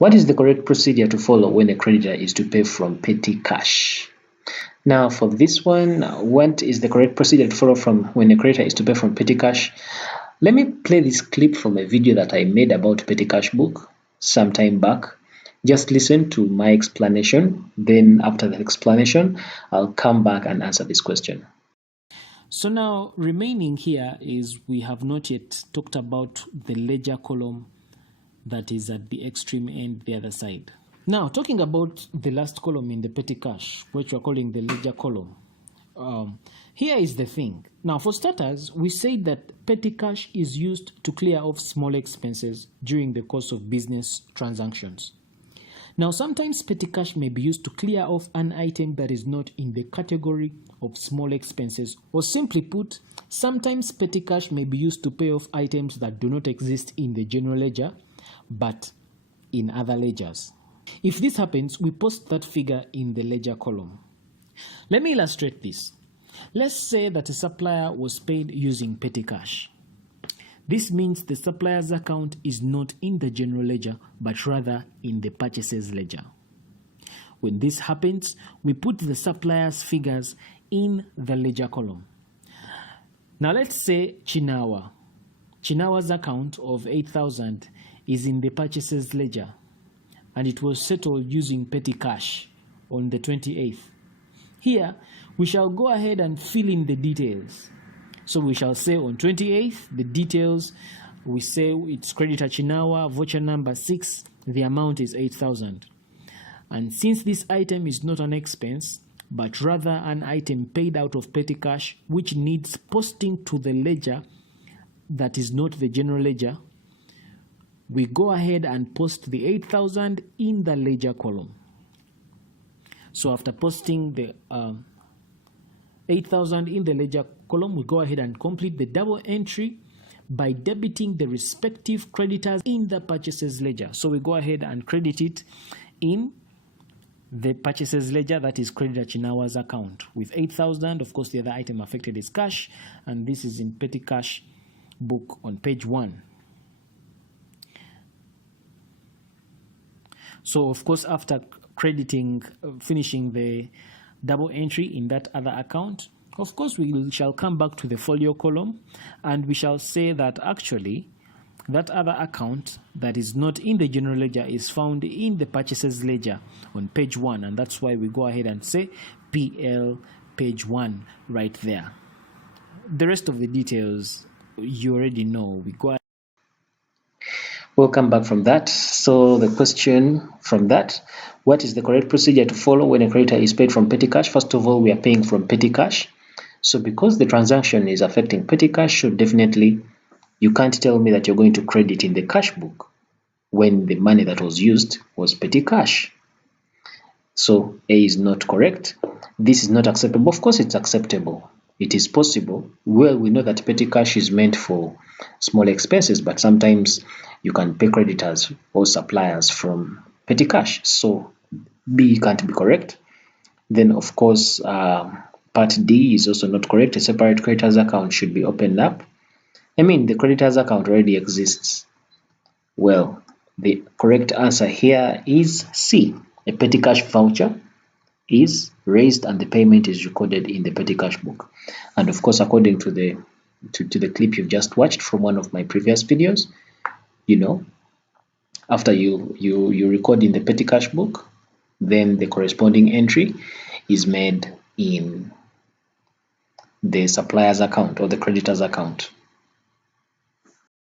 What is the correct procedure to follow when a creditor is to pay from petty cash? Now, for this one, what is the correct procedure to follow from when a creditor is to pay from petty cash? Let me play this clip from a video that I made about petty cash book some time back. Just listen to my explanation. Then after the explanation, I'll come back and answer this question. So now remaining here is we have not yet talked about the ledger column that is at the extreme end, the other side. Now, talking about the last column in the petty cash, which we're calling the ledger column, here is the thing. Now, for starters, we say that petty cash is used to clear off small expenses during the course of business transactions. Now, sometimes petty cash may be used to clear off an item that is not in the category of small expenses, or simply put, sometimes petty cash may be used to pay off items that do not exist in the general ledger, but in other ledgers. If this happens, we post that figure in the ledger column. Let me illustrate this. Let's say that a supplier was paid using petty cash. This means the supplier's account is not in the general ledger, but rather in the purchases ledger. When this happens, we put the supplier's figures in the ledger column. Now let's say Chinawa. Chinawa's account of 8,000 is in the purchases ledger, and it was settled using petty cash on the 28th. Here, we shall go ahead and fill in the details. So we shall say on 28th, the details, we say it's creditor Chinawa, voucher number 6, the amount is 8,000. And since this item is not an expense, but rather an item paid out of petty cash, which needs posting to the ledger that is not the general ledger, we go ahead and post the 8,000 in the ledger column. So after posting the 8,000 in the ledger column, we go ahead and complete the double entry by debiting the respective creditors in the purchases ledger. So we go ahead and credit it in the purchases ledger, that is creditor Chinawa's account, with 8,000. Of course, the other item affected is cash, and this is in petty cash book on page 1. So, of course, after crediting, finishing the double entry in that other account, of course, we shall come back to the folio column, and we shall say that actually that other account that is not in the general ledger is found in the purchases ledger on page 1, and that's why we go ahead and say PL page 1 right there. The rest of the details you already know. We go ahead. Welcome back from that. So the question from that, what is the correct procedure to follow when a creditor is paid from petty cash? First of all, we are paying from petty cash. So because the transaction is affecting petty cash, so definitely you can't tell me that you're going to credit in the cash book when the money that was used was petty cash. So A is not correct. This is not acceptable. Of course, it's acceptable. It is possible. Well, we know that petty cash is meant for small expenses, but sometimes you can pay creditors or suppliers from petty cash. So B can't be correct. Then, of course, part D is also not correct. A separate creditors account should be opened up. I mean, the creditors account already exists. Well, the correct answer here is C. A petty cash voucher is raised and the payment is recorded in the petty cash book. And of course, according to the clip you've just watched from one of my previous videos, you know, after you record in the petty cash book, then the corresponding entry is made in the supplier's account or the creditor's account.